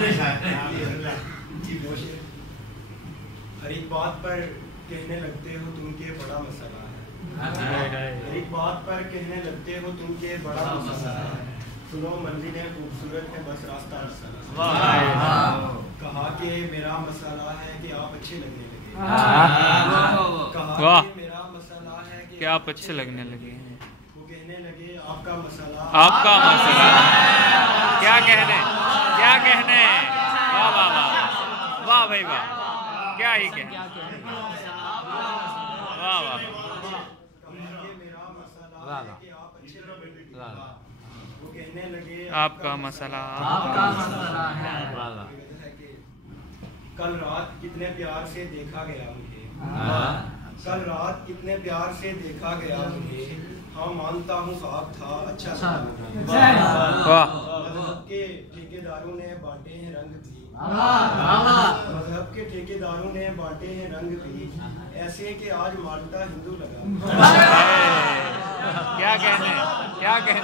हर एक बात पर कहने लगते हो तुम के बड़ा मसला है, हर एक बात पर कहने लगते हो तुम के बड़ा मसला है। सुनो मंजिलें खूबसूरत है बस रास्ता अरसला। कहा कि मेरा मसला है कि आप अच्छे लगने लगे, कहा कि मेरा मसला है कि आप अच्छे लगने लगे। वो कहने लगे आपका मसला, आपका मसला। क्या कहने, क्या कहने। वाह वाह वाह वाह भाई वाह, क्या ही कहने। वाह वाह वो कहने लगे आपका मसला, आपका मसला है। कल रात कितने प्यार से देखा गया मुझे, कल रात कितने प्यार से देखा गया मुझे। हाँ मानता हूँ ख्वाब था अच्छा था। मजहब के ठेकेदारों ने बांटे हैं रंग भी, मजहब के ठेकेदारों ने बांटे हैं रंग भी, ऐसे कि आज माल्टा हिंदू लगा। क्या कहने, क्या कहने।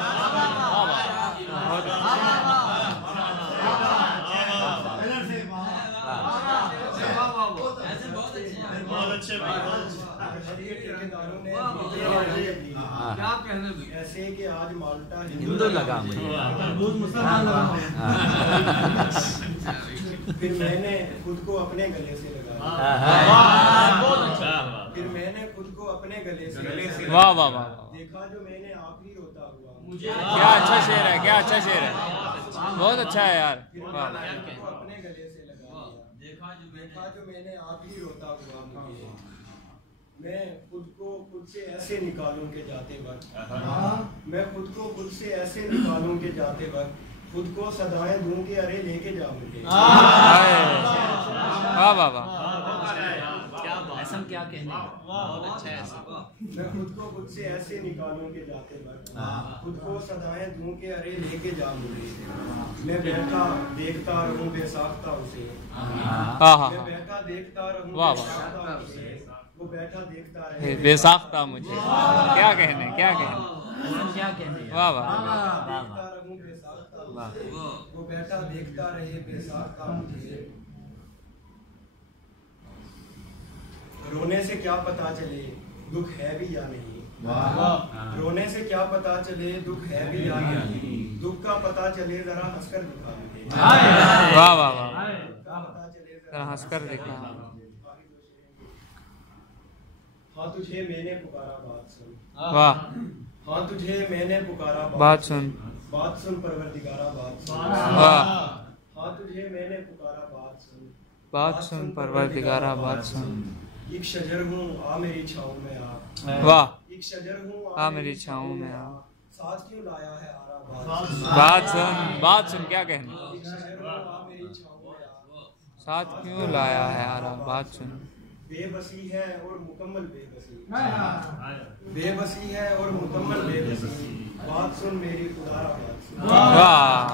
बहुत अच्छे ठेकेदारों ने क्या कहने ऐसे कि आज माल्टा हिंदू लगा मुझे। फिर मैंने खुद को अपने गले से लगाया, फिर मैंने खुद को अपने गले से लगाया। वाह वाह वाह, देखा जो मैंने आप ही रोता हुआ मुझे। क्या अच्छा शेर है, क्या अच्छा शेर है, बहुत अच्छा है यार। वाह अपने गले से लगा दिया, देखा जो मैंने आप ही रोता हुआ मुझे। मैं खुद को खुद से ऐसे निकालूं के जाते वक्त, मैं खुद को खुद से ऐसे निकालूं के जाते वक्त, खुद को सदाएं दूं के अरे लेके जा मुझे। वाह वाह वाह, ऐसा क्या कहने। बहुत अच्छा है। मैं खुद को खुद से ऐसे निकालूं के जाते वक्त, खुद को सदाएं दूं के अरे लेके जा मुझे। मैं बैठा देखता रहूं बेसाख्ता उसे, मैं बैठा देखता रहूं बेसाख्ता उसे, वो बैठा देखता रहे बेसाख्ता मुझे। क्या कहने, क्या कहने। क्या कहने। वाह वाह, देखता रहूं बेसाख्ता उसे, वो बैठा देखता रहे बेसाख्ता मुझे। रोने से क्या पता चले दुख है भी या नहीं, रोने से क्या पता चले दुख है भी या नहीं। दुख का पता चले जरा हंसकर दिखा मुझे। वाह वाह वाह, पता चले जरा हंसकर दिखा। हाँ तुझे मैंने पुकारा बात सुन, वाह, हाँ तुझे मैंने पुकारा बात सुन, बात सुन परवरदिगारा बात सुन। वाह, हाँ तुझे मैंने पुकारा बात सुन, बात सुन परवरदिगारा बात सुन। एक शजर हूँ आ मेरी छाँव में आ, वाह, एक शजर हूँ आ मेरी छाँव में आ। साथ क्यों लाया है आरा बात सुन, बात सुन। क्या कहने। एक शजर हूँ आ मेरी छाँव में आ, साथ क्यों लाया है आरा बात सुन। बेबसी है और मुकम्मल बेबसी, बेबसी है और मुकम्मल बेबसी, बात सुन मेरी खुदारा बात सुन। वाह,